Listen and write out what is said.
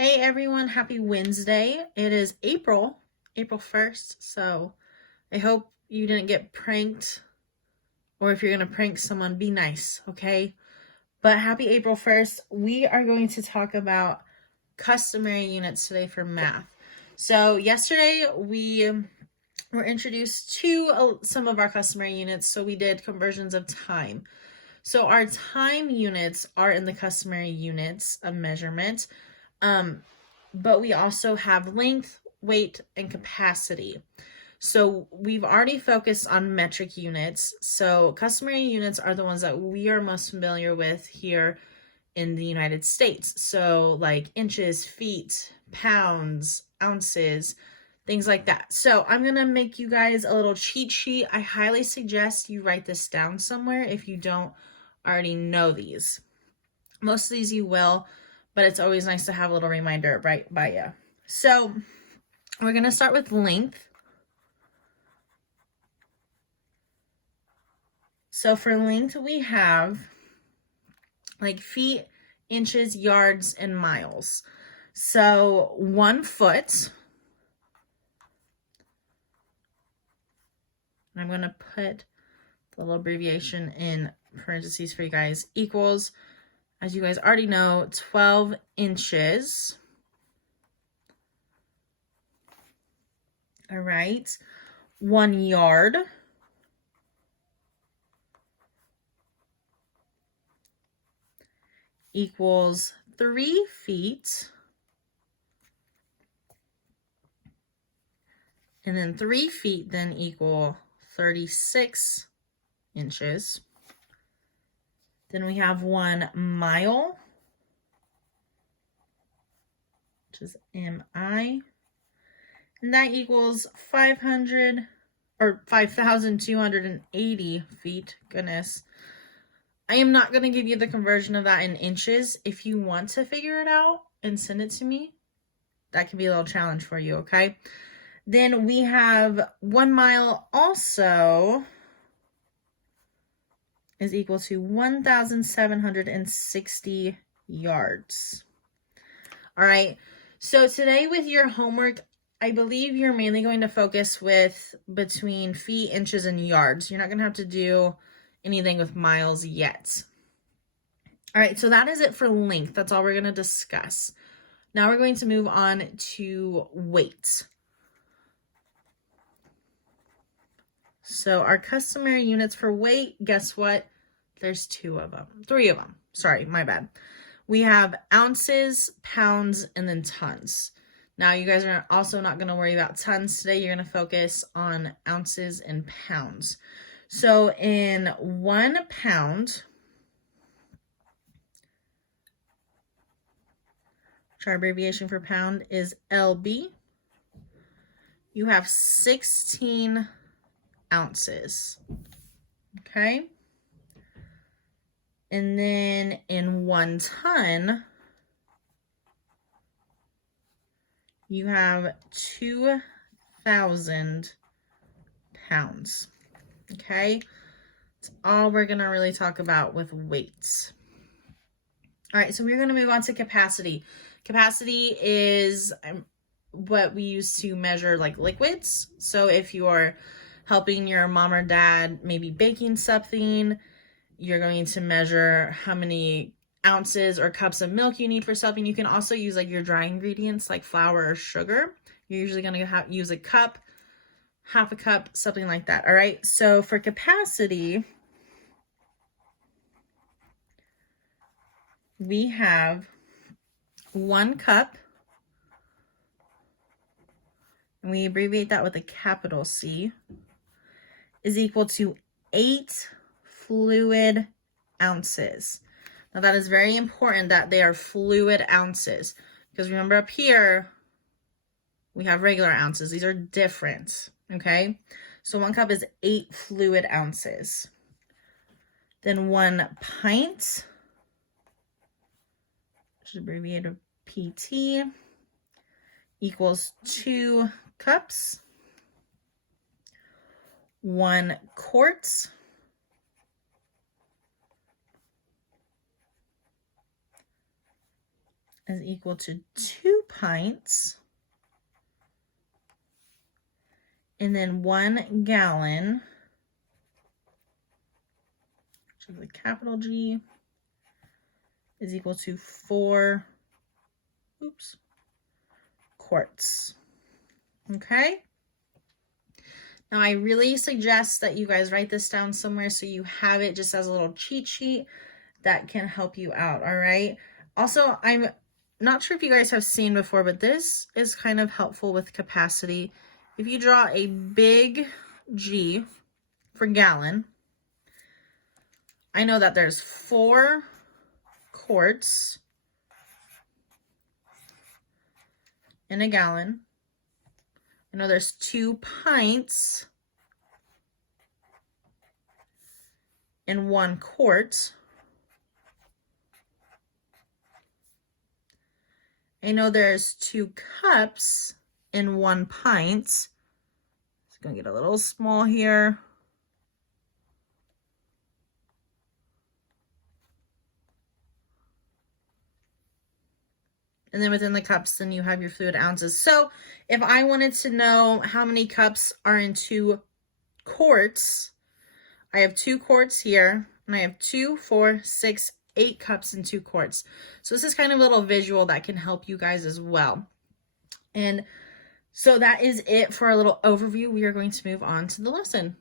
Hey everyone, happy Wednesday. It is April 1st, so I hope you didn't get pranked, or if you're going to prank someone, be nice, okay? But happy April 1st. We are going to talk about customary units today for math. So yesterday we were introduced to some of our customary units, so we did conversions of time. So our time units are in the customary units of measurement. But we also have length, weight, and capacity. So we've already focused on metric units. So customary units are the ones that we are most familiar with here in the United States. So like inches, feet, pounds, ounces, things like that. So I'm going to make you guys a little cheat sheet. I highly suggest you write this down somewhere if you don't already know these. Most of these you will, but it's always nice to have a little reminder right by you. So we're going to start with length. So for length, we have like feet, inches, yards, and miles. So 1 foot, I'm going to put the little abbreviation in parentheses for you guys, equals, as you guys already know, 12 inches. All right. 1 yard equals 3 feet. And then 3 feet then equal 36 inches. Then we have 1 mile, which is MI, and that equals 5,280 feet. Goodness. I am not going to give you the conversion of that in inches. If you want to figure it out and send it to me, that can be a little challenge for you, okay? Then we have 1 mile also is equal to 1,760 yards. All right, so today with your homework, I believe you're mainly going to focus with between feet, inches, and yards. You're not going to have to do anything with miles yet. All right, so that is it for length. That's all we're going to discuss. Now we're going to move on to weight. So our customary units for weight, guess what? There's 3 of them. Sorry, my bad. We have ounces, pounds, and then tons. Now you guys are also not going to worry about tons today. You're going to focus on ounces and pounds. So in 1 pound, which our abbreviation for pound is LB, you have 16 ounces. Okay. And then in 1 ton, you have 2,000 pounds. Okay. That's all we're going to really talk about with weights. All right. So we're going to move on to capacity. Capacity is what we use to measure like liquids. So if you're helping your mom or dad maybe baking something, you're going to measure how many ounces or cups of milk you need for something. You can also use like your dry ingredients like flour or sugar. You're usually going to use a cup, half a cup, something like that. All right. So for capacity, we have 1 cup, and we abbreviate that with a capital C, is equal to 8 fluid ounces. Now that is very important that they are fluid ounces, because remember up here we have regular ounces. These are different, okay? So 1 cup is 8 fluid ounces. Then 1 pint, which is abbreviated PT, equals 2 cups. 1 quart is equal to 2 pints. And then 1 gallon, which is a capital G, is equal to 4 quarts. Okay? Now, I really suggest that you guys write this down somewhere so you have it just as a little cheat sheet that can help you out, all right? Also, I'm not sure if you guys have seen before, but this is kind of helpful with capacity. If you draw a big G for gallon, I know that there's 4 quarts in a gallon. I know there's 2 pints in 1 quart. I know there's 2 cups in 1 pint. It's going to get a little small here. And then within the cups, then you have your fluid ounces. So if I wanted to know how many cups are in 2 quarts, I have 2 quarts here, and I have 2, 4, 6, 8 cups in 2 quarts. So this is kind of a little visual that can help you guys as well. And so that is it for a little overview. We are going to move on to the lesson.